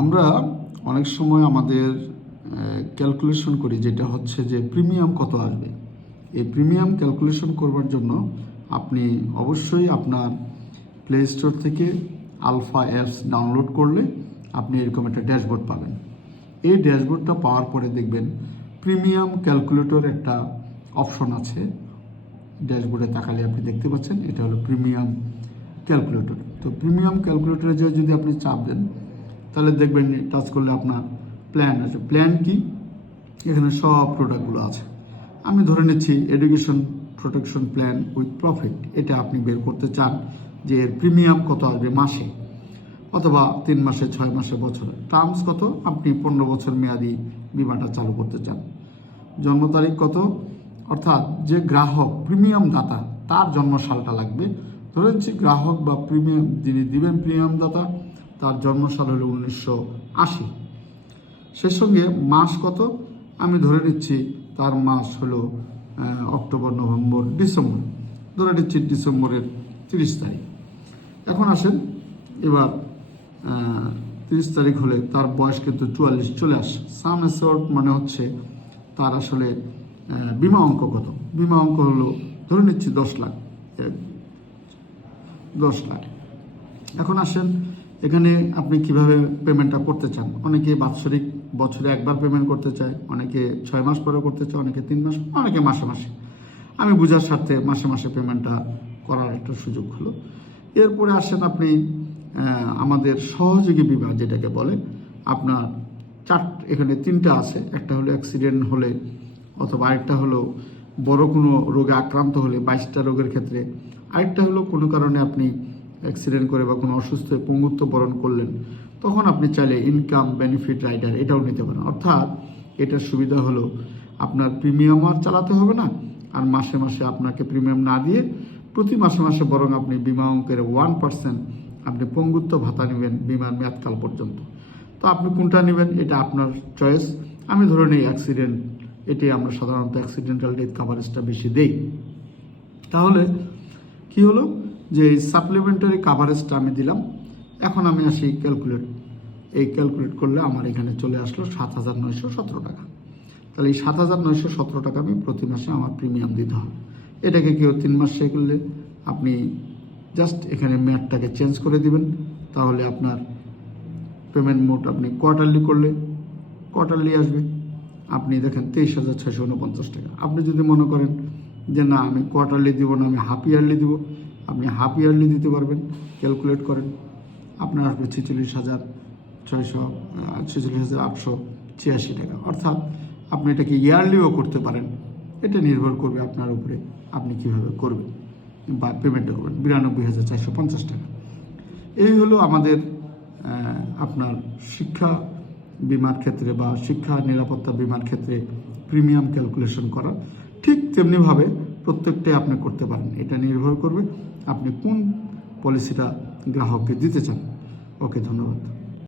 আমরা অনেক সময় আমাদের ক্যালকুলেশন করি, যেটা হচ্ছে যে প্রিমিয়াম কত আসবে। এই প্রিমিয়াম ক্যালকুলেশন করবার জন্য আপনি অবশ্যই আপনার প্লে স্টোর থেকে আলফা অ্যাপস ডাউনলোড করলে আপনি এরকম একটা ড্যাশবোর্ড পাবেন। এই ড্যাশবোর্ডটা পাওয়ার পরে দেখবেন প্রিমিয়াম ক্যালকুলেটর একটা অপশন আছে। ড্যাশবোর্ডে তাকালে আপনি দেখতে পাচ্ছেন এটা হলো প্রিমিয়াম ক্যালকুলেটর। তো প্রিমিয়াম ক্যালকুলেটরে যদি আপনি চাপ দেন তাহলে দেখবেন টাচ করলে আপনার প্ল্যান আছে। প্ল্যান কি? এখানে সব প্রোডাক্টগুলো আছে। আমি ধরে নিচ্ছি education protection plan with profit, এটা আপনি বের করতে চান যে এর প্রিমিয়াম কত আসবে মাসে, অথবা 3 মাসে, 6 মাসে, বছরে। টার্মস কত? আপনি 15 বছর মেয়াদি বিমাটা চালু করতে চান। জন্ম তারিখ কত? অর্থাৎ যে গ্রাহক প্রিমিয়াম দাতা তার জন্ম সালটা লাগবে। ধরে নিচ্ছি গ্রাহক বা প্রিমিয়াম যিনি দিবেন প্রিমিয়াম দাতা তার জন্মসাল হলো 1980। সে সঙ্গে মাস কত? আমি ধরে নিচ্ছি তার মাস হলো অক্টোবর, নভেম্বর, ডিসেম্বর। ধরে নিচ্ছি ডিসেম্বরের 30 তারিখ। এখন আসেন, এবার 30 তারিখ হলে তার বয়স কিন্তু 44 চলে আসে। সাম অ্যাসিওর্ড মানে হচ্ছে তার আসলে বিমা অঙ্ক কত? বিমা অঙ্ক হলো ধরে নিচ্ছি 10 লাখ। 10 লাখ। এখন আসেন, এখানে আপনি কিভাবে পেমেন্টটা করতে চান। অনেকে বাৎসরিক বছরে একবার পেমেন্ট করতে চায়, অনেকে 6 মাস পরে করতে চায়, অনেকে 3 মাস, অনেকে মাসে মাসে। আমি বোঝার স্বার্থে মাসে মাসে পেমেন্টটা করার একটা সুযোগ হলো। এরপরে আসেন আপনি আমাদের সহযোগী বিমা যেটাকে বলে, আপনার এখানে 3টা আছে। একটা হলো অ্যাক্সিডেন্ট হলে, অথবা আরেকটা হলো বড় কোনো রোগে আক্রান্ত হলে 22টা রোগের ক্ষেত্রে, আরেকটা হলো কোনো কারণে আপনি অ্যাক্সিডেন্ট করে বা কোনো অসুস্থ পঙ্গুত্ব বরণ করলেন, তখন আপনি চাইলে ইনকাম বেনিফিট রাইডার এটাও নিতে পারেন। অর্থাৎ এটার সুবিধা হলো আপনার প্রিমিয়াম আর চালাতে হবে না, আর মাসে মাসে আপনাকে প্রিমিয়াম না দিয়ে প্রতি মাসে মাসে বরং আপনি বিমা অঙ্কের 1% আপনি পঙ্গুত্ব ভাতা নেবেন বিমার মেয়াদকাল পর্যন্ত। তো আপনি কোনটা নেবেন এটা আপনার চয়েস। আমি ধরে নিই অ্যাক্সিডেন্ট, এটি আমরা সাধারণত অ্যাক্সিডেন্টাল ডেথ কাভারেজটা বেশি দেই। তাহলে কি হলো যে এই সাপ্লিমেন্টারি কাভারেজটা আমি দিলাম। এখন আমি আসি ক্যালকুলেট করলে আমার এখানে চলে আসলো 7,917 টাকা। তাহলে এই 7,917 টাকা আমি প্রতি মাসে আমার প্রিমিয়াম দিতে হবে। এটাকে কেউ 3 মাস শেষ করলে আপনি জাস্ট এখানে মেয়াদটাকে চেঞ্জ করে দিবেন, তাহলে আপনার পেমেন্ট মোড আপনি কোয়ার্টারলি করলে কোয়ার্টারলি আসবে। আপনি দেখেন 23,649 টাকা। আপনি যদি মনে করেন যে না আমি কোয়ার্টারলি দিব না, আমি হাফ ইয়ারলি দিব, আপনি হাফ ইয়ারলি দিতে পারবেন। ক্যালকুলেট করেন, আপনার আসবে 46,886 টাকা। অর্থাৎ আপনি এটাকে ইয়ারলিও করতে পারেন। এটা নির্ভর করবে আপনার উপরে, আপনি কিভাবে করবেন বা পেমেন্টটা করবেন। 92,450 টাকা। এই হলো আমাদের আপনার শিক্ষা বিমার ক্ষেত্রে বা শিক্ষা নিরাপত্তা বিমার ক্ষেত্রে প্রিমিয়াম ক্যালকুলেশন করা। ঠিক তেমনিভাবে প্রত্যেকটাই আপনি করতে পারেন। এটা নির্ভর করবে আপনি কোন পলিসিটা গ্রাহককে দিতে চান। ওকে, ধন্যবাদ।